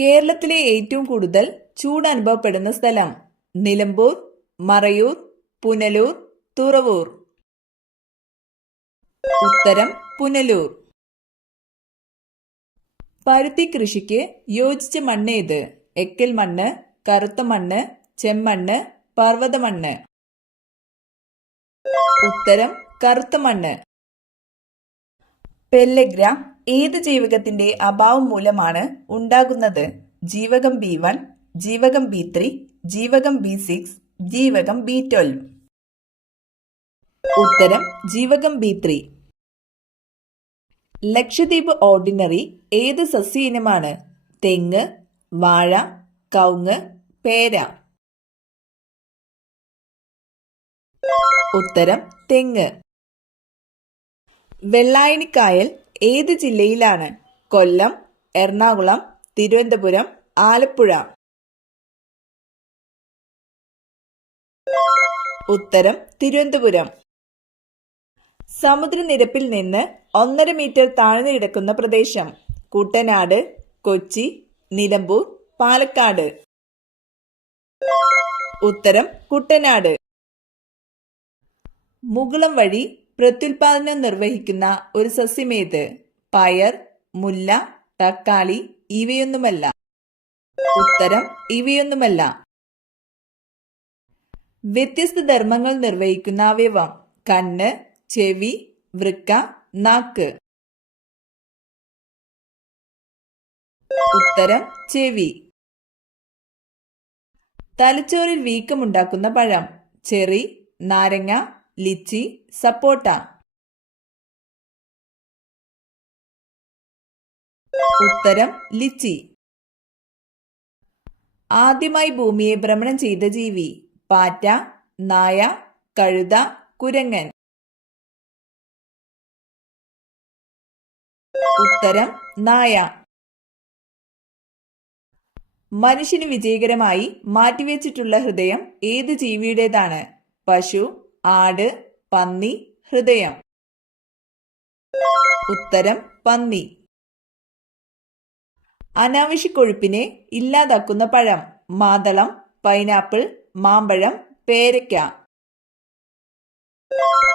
കേരളത്തിലെ ഏറ്റവും കൂടുതൽ ചൂട് അനുഭവപ്പെടുന്ന സ്ഥലം? നിലമ്പൂർ, മറയൂർ, പുനലൂർ, തുറവൂർ. ഉത്തരം പുനലൂർ. പരുത്തി കൃഷിക്ക് യോജിച്ച മണ്ണ് ഏത്? എക്കൽ മണ്ണ്, കറുത്ത മണ്ണ്, ചെമ്മണ്ണ്, പർവ്വത മണ്ണ്. ഉത്തരം കറുത്ത മണ്ണ്. പെല്ലഗ്ര ഏത് ജീവകത്തിന്റെ അഭാവം മൂലമാണ് ഉണ്ടാകുന്നത്? ജീവകം B1, ജീവകം B3, ജീവകം B6, ജീവകം B12. ഉത്തരം ജീവകം B3. ലക്ഷദ്വീപ് ഓർഡിനറി ഏത് സസ്യ ഇനമാണ്? തെങ്ങ്, വാഴ, കവുങ്ങ്, പേര. ഉത്തരം തെങ്ങ്. വെള്ളായണിക്കായൽ ഏത് ജില്ലയിലാണ്? കൊല്ലം, എറണാകുളം, തിരുവനന്തപുരം, ആലപ്പുഴ. ഉത്തരം തിരുവനന്തപുരം. സമുദ്രനിരപ്പിൽ നിന്ന് 1.5 മീറ്റർ താഴ്ന്നു കിടക്കുന്ന പ്രദേശം? കുട്ടനാട്, കൊച്ചി, നിലമ്പൂർ, പാലക്കാട്. ഉത്തരം കുട്ടനാട്. മുകുളം വഴി പ്രത്യുൽപാദനം നിർവഹിക്കുന്ന ഒരു സസ്യമേത്? പയർ, മുല്ല, തക്കാളി, ഇവയൊന്നുമല്ല. ഉത്തരം ഇവയൊന്നുമല്ല. വ്യത്യസ്ത ധർമ്മങ്ങൾ നിർവഹിക്കുന്ന അവയവം? കണ്ണ്, ചെവി, വൃക്ക, നാക്ക്. ഉത്തരം ചെവി. തലച്ചോറിൽ വീക്കമുണ്ടാക്കുന്ന പഴം? ചെറി, നാരങ്ങ, ലിച്ചി, സപ്പോട്ട. ഉത്തരം ലിച്ചി. ആദ്യമായി ഭൂമിയെ ഭ്രമണം ചെയ്ത ജീവി? പാറ്റ, നായ, കഴുത, കുരങ്ങൻ. ഉത്തരം നായ. മനുഷ്യന് വിജയകരമായി മാറ്റിവെച്ചിട്ടുള്ള ഹൃദയം ഏത് ജീവിയുടേതാണ്? പശു, ആട്, പന്നി, ഹൃദയം. ഉത്തരം പന്നി. അനാവശ്യ കൊഴുപ്പിനെ ഇല്ലാതാക്കുന്ന പഴം? മാതളം, പൈനാപ്പിൾ, മാമ്പഴം, പേരയ്ക്ക.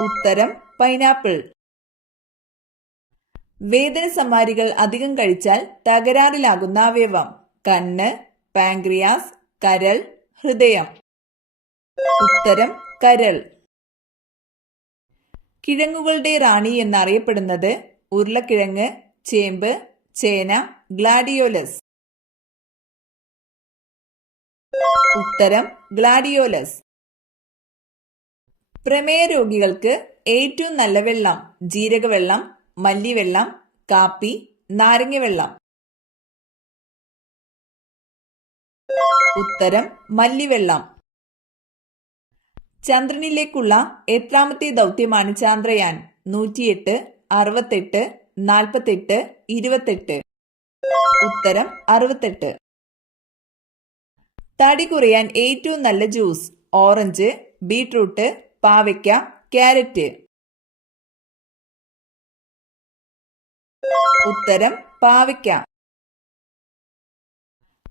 ഉത്തരം പൈനാപ്പിൾ. വേദനസംഹാരികൾ അധികം കഴിച്ചാൽ തകരാറിലാകുന്ന അവയവം? കണ്ണ്, പാൻക്രിയാസ്, കരൾ, ഹൃദയം. ഉത്തരം കരൾ. കിഴങ്ങുകളുടെ റാണി എന്നറിയപ്പെടുന്നത്? ഉരുളക്കിഴങ്ങ്, ചേമ്പ്, ചേന, ഗ്ലാഡിയോലസ്. ഉത്തരം ഗ്ലാഡിയോലസ്. പ്രമേയ രോഗികൾക്ക് ഏറ്റവും നല്ല വെള്ളം? ജീരകവെള്ളം, മല്ലിവെള്ളം, കാപ്പി, നാരങ്ങവെള്ളം. ഉത്തരം മല്ലിവെള്ളം. ചന്ദ്രനിലേക്കുള്ള എത്രാമത്തെ ദൗത്യമാണ് ചാന്ദ്രയാൻ? 108, 68, 48, 28. ഉത്തരം 68. തടി കുറയാൻ ഏറ്റവും നല്ല ജ്യൂസ്? ഓറഞ്ച്, ബീട്രൂട്ട്, പാവയ്ക്ക, ക്യാരറ്റ്. ഉത്തരം പാവയ്ക്ക.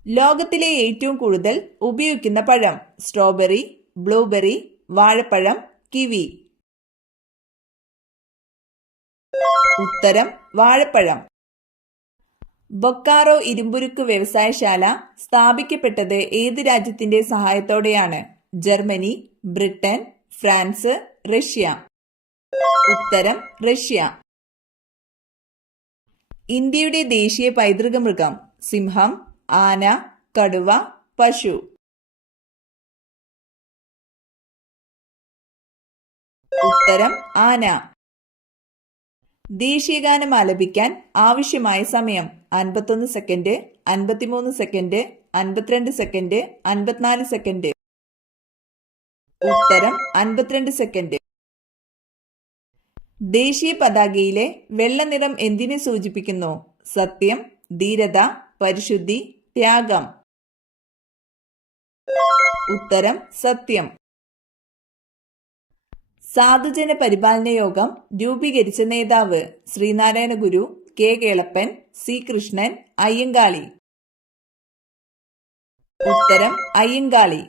ലോകത്തിലെ ഏറ്റവും കൂടുതൽ ഉപയോഗിക്കുന്ന പഴം? സ്ട്രോബെറി, ബ്ലൂബെറി, വാഴപ്പഴം, കിവി. ഉത്തരം വാഴപ്പഴം. ബൊക്കാറോ ഇരുമ്പുരുക്ക് വ്യവസായശാല സ്ഥാപിക്കപ്പെട്ടത് ഏത് രാജ്യത്തിന്റെ സഹായത്തോടെയാണ്? Germany, Britain, France, Russia. ഉത്തരം റഷ്യ. ഇന്ത്യയുടെ ദേശീയ പൈതൃക മൃഗം? സിംഹം, ആന, കടുവ, പശു. ഉത്തരം ആന. ദേശീയഗാനം ആലപിക്കാൻ ആവശ്യമായ സമയം? 51 സെക്കൻഡ്, 53 സെക്കൻഡ്, 52 സെക്കൻഡ്, 54 സെക്കൻഡ്. ഉത്തരം 52 സെക്കൻഡ്. ദേശീയ പതാകയിലെ വെള്ള നിറം എന്തിനെ സൂചിപ്പിക്കുന്നു? സത്യം, ധീരത, പരിശുദ്ധി, ത്യാഗം. ഉത്തരം സത്യം. സാധുജന പരിപാലന യോഗം രൂപീകരിച്ച നേതാവ്? ശ്രീനാരായണ ഗുരു, കെ കേളപ്പൻ, സി കൃഷ്ണൻ, അയ്യങ്കാളി. ഉത്തരം അയ്യങ്കാളി.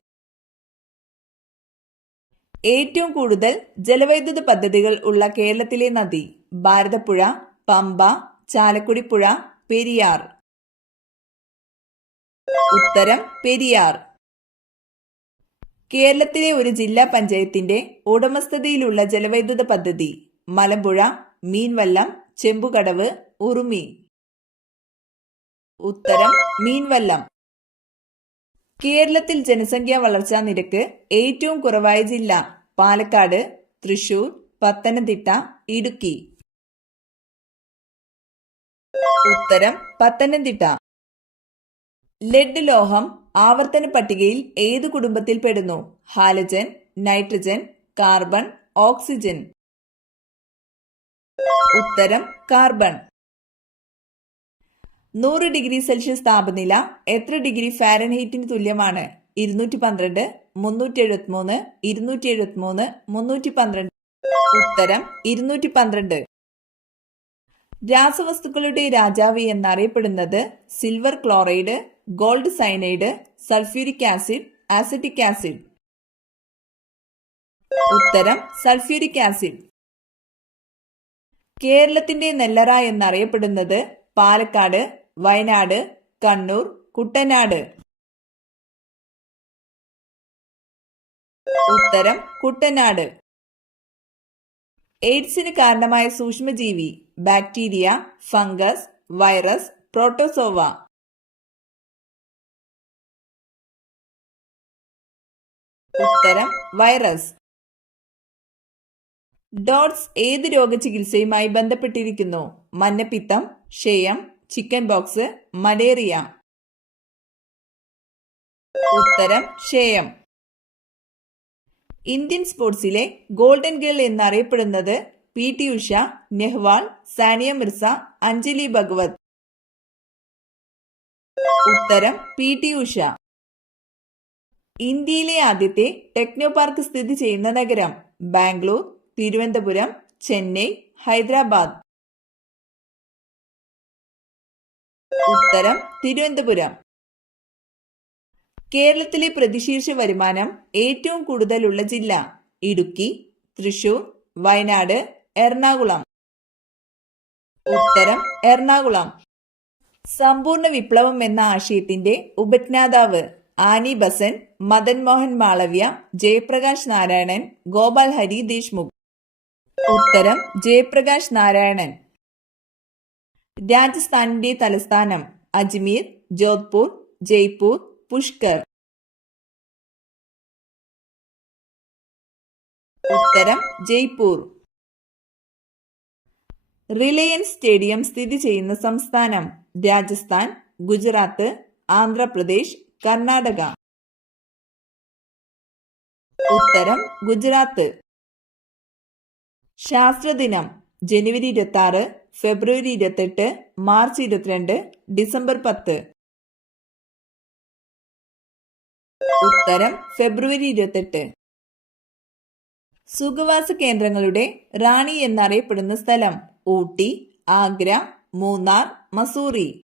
ഏറ്റവും കൂടുതൽ ജലവൈദ്യുത പദ്ധതികൾ ഉള്ള കേരളത്തിലെ നദി? ഭാരതപ്പുഴ, പമ്പ, ചാലക്കുടി പുഴ, പെരിയാർ. ഉത്തരം പെരിയാർ. കേരളത്തിലെ ഒരു ജില്ലാ പഞ്ചായത്തിന്റെ ഉടമസ്ഥതയിലുള്ള ജലവൈദ്യുത പദ്ധതി? മലമ്പുഴ, മീൻവല്ലം, ചെമ്പുകടവ്, ഉറുമി. ഉത്തരം മീൻവല്ലം. കേരളത്തിൽ ജനസംഖ്യാ വളർച്ചാ നിരക്ക് ഏറ്റവും കുറവായ ജില്ല? പാലക്കാട്, തൃശൂർ, പത്തനംതിട്ട, ഇടുക്കി. ഉത്തരം പത്തനംതിട്ട. ലെഡ് ലോഹം ആവർത്തന പട്ടികയിൽ ഏതു കുടുംബത്തിൽ പെടുന്നു? Halogen, nitrogen, carbon, oxygen. ഉത്തരം കാർബൺ. 100 ഡിഗ്രി സെൽഷ്യസ് താപനില എത്ര ഡിഗ്രി ഫാരൻഹീറ്റിന് തുല്യമാണ്? 212, 373, 273, 312. ഉത്തരം 212. രാസവസ്തുക്കളുടെ രാജാവ് എന്നറിയപ്പെടുന്നത്? Silver chloride, gold cyanide, sulphuric acid, acetic acid. ഉത്തരം സൾഫ്യൂരിക് ആസിഡ്. കേരളത്തിന്റെ നെല്ലറ എന്നറിയപ്പെടുന്നത്? പാലക്കാട്, വയനാട്, കണ്ണൂർ, കുട്ടനാട്. ഉത്തരം കുട്ടനാട്. എയ്ഡ്സിന് കാരണമായ സൂക്ഷ്മജീവി? Bacteria, fungus, virus, protozoa. ഉത്തരം വൈറസ്. ഡോട്ട്സ് ഏത് രോഗചികിത്സയുമായി ബന്ധപ്പെട്ടിരിക്കുന്നു? മഞ്ഞപ്പിത്തം, ക്ഷയം, ചിക്കൻ ബോക്സ്, മലേറിയ. ഉത്തരം ക്ഷയം. ഇന്ത്യൻ സ്പോർട്സിലെ ഗോൾഡൻ ഗേൾ എന്നറിയപ്പെടുന്നത്? PT ഉഷ, നെഹ്വാൾ, സാനിയ മിർസ, അഞ്ജലി ഭഗവത്. ഉത്തരം PT ഉഷ. ഇന്ത്യയിലെ ആദ്യത്തെ ടെക്നോ പാർക്ക് സ്ഥിതി ചെയ്യുന്ന നഗരം? ബാംഗ്ലൂർ, തിരുവനന്തപുരം, ചെന്നൈ, ഹൈദരാബാദ്. ഉത്തരം തിരുവനന്തപുരം. കേരളത്തിലെ പ്രതിശീർഷ വരുമാനം ഏറ്റവും കൂടുതലുള്ള ജില്ല? ഇടുക്കി, തൃശൂർ, വയനാട്, എറണാകുളം. ഉത്തരം എറണാകുളം. സമ്പൂർണ്ണ വിപ്ലവം എന്ന ആശയത്തിന്റെ ഉപജ്ഞാതാവ്? Annie Besant, Madan Mohan Malaviya, Jayaprakash Narayanan, Gopal Hari Deshmukh. ഉത്തരം ജയപ്രകാശ് നാരായണൻ. രാജസ്ഥാനിന്റെ തലസ്ഥാനം? അജ്മീർ, ജോധ്പൂർ, ജയ്പൂർ, പുഷ്കർ. ഉത്തരം ജയ്പൂർ. റിലയൻസ് സ്റ്റേഡിയം സ്ഥിതി ചെയ്യുന്ന സംസ്ഥാനം? രാജസ്ഥാൻ, ഗുജറാത്ത്, ആന്ധ്രാപ്രദേശ്, കർണാടക. ഉത്തരം ഗുജറാത്ത്. ശാസ്ത്രദിനം? ജനുവരി 26, ഫെബ്രുവരി 28, മാർച്ച് 22, ഡിസംബർ 10. ഉത്തരം ഫെബ്രുവരി 28. സുഖവാസ കേന്ദ്രങ്ങളുടെ റാണി എന്നറിയപ്പെടുന്ന സ്ഥലം? ഊട്ടി, ആഗ്ര, മൂന്നാർ, മസൂറി.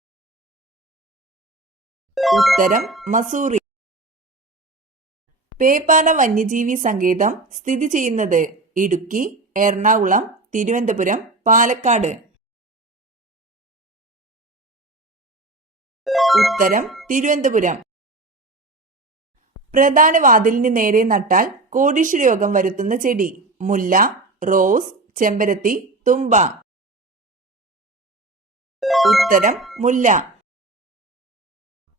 ഉത്തരം മസൂറി. പേപ്പാറ വന്യജീവി സങ്കേതം സ്ഥിതി ചെയ്യുന്നത്? ഇടുക്കി, എറണാകുളം, തിരുവനന്തപുരം, പാലക്കാട്. ഉത്തരം തിരുവനന്തപുരം. പ്രധാന വാതിലിന് നേരെ നട്ടാൽ കോടീശ്വര യോഗം വരുത്തുന്ന ചെടി? മുല്ല, റോസ്, ചെമ്പരത്തി, തുമ്പ. ഉത്തരം മുല്ല.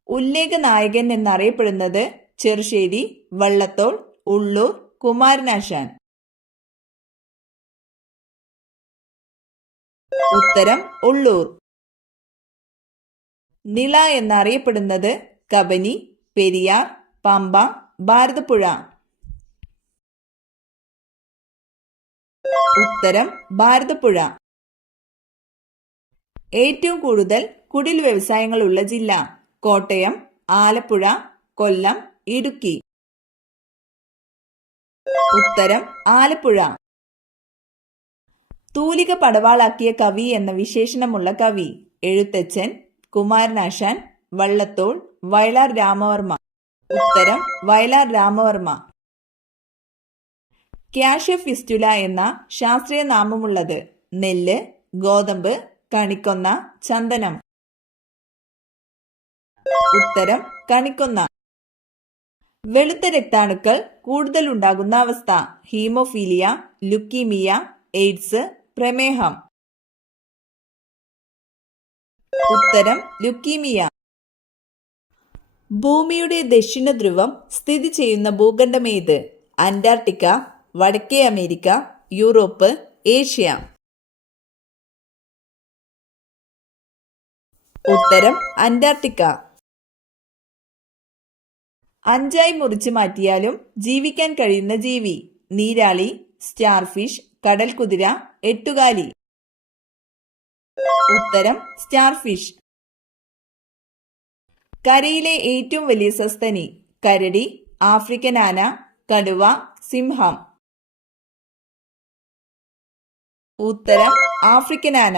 ഉല്ലേഖ നായകൻ എന്നറിയപ്പെടുന്നത്? ചെറുശ്ശേരി, വള്ളത്തോൾ, ഉള്ളൂർ, കുമാരനാശാൻ. ഉത്തരം ഉള്ളൂർ. നിള എന്നറിയപ്പെടുന്നത്? കബനി, പെരിയാർ, പമ്പ, ഭാരതപ്പുഴ. ഉത്തരം ഭാരതപ്പുഴ. ഏറ്റവും കൂടുതൽ കുടിൽ വ്യവസായങ്ങളുള്ള ജില്ല? കോട്ടയം, ആലപ്പുഴ, കൊല്ലം, ഇടുക്കി. ഉത്തരം ആലപ്പുഴ. തൂലിക പടവാളാക്കിയ കവി എന്ന വിശേഷണമുള്ള കവി? എഴുത്തച്ഛൻ, കുമാരനാശാൻ, വള്ളത്തോൾ, വയലാർ രാമവർമ്മ. ഉത്തരം വയലാർ രാമവർമ്മ. ക്യാഷ്യ ഫിസ്റ്റുല എന്ന ശാസ്ത്രീയ നാമമുള്ളത്? നെല്ല്, ഗോതമ്പ്, കണിക്കൊന്ന, ചന്ദനം. ഉത്തരം കണിക്കൊന്ന. വെളുത്ത രക്താണുക്കൾ കൂടുതൽ ഉണ്ടാകുന്ന അവസ്ഥ? ഹീമോഫീലിയ, ലുക്കീമിയ, എയ്ഡ്സ്, പ്രമേഹം. ഉത്തരം ലുക്കീമിയ. ഭൂമിയുടെ ദക്ഷിണ ധ്രുവം സ്ഥിതി ചെയ്യുന്ന ഭൂഖണ്ഡം ഏത്? അന്റാർട്ടിക്ക, വടക്കേ അമേരിക്ക, യൂറോപ്പ്, ഏഷ്യ. ഉത്തരം അന്റാർട്ടിക്ക. 5 മുറിച്ച് മാറ്റിയാലും ജീവിക്കാൻ കഴിയുന്ന ജീവി? നീരാളി, സ്റ്റാർഫിഷ്, കടൽക്കുതിര, എട്ടുകാലി. ഉത്തരം സ്റ്റാർഫിഷ്. കരയിലെ ഏറ്റവും വലിയ സസ്തനി? കരടി, ആഫ്രിക്കൻ ആന, കടുവ, സിംഹം. ഉത്തരം ആഫ്രിക്കൻ ആന.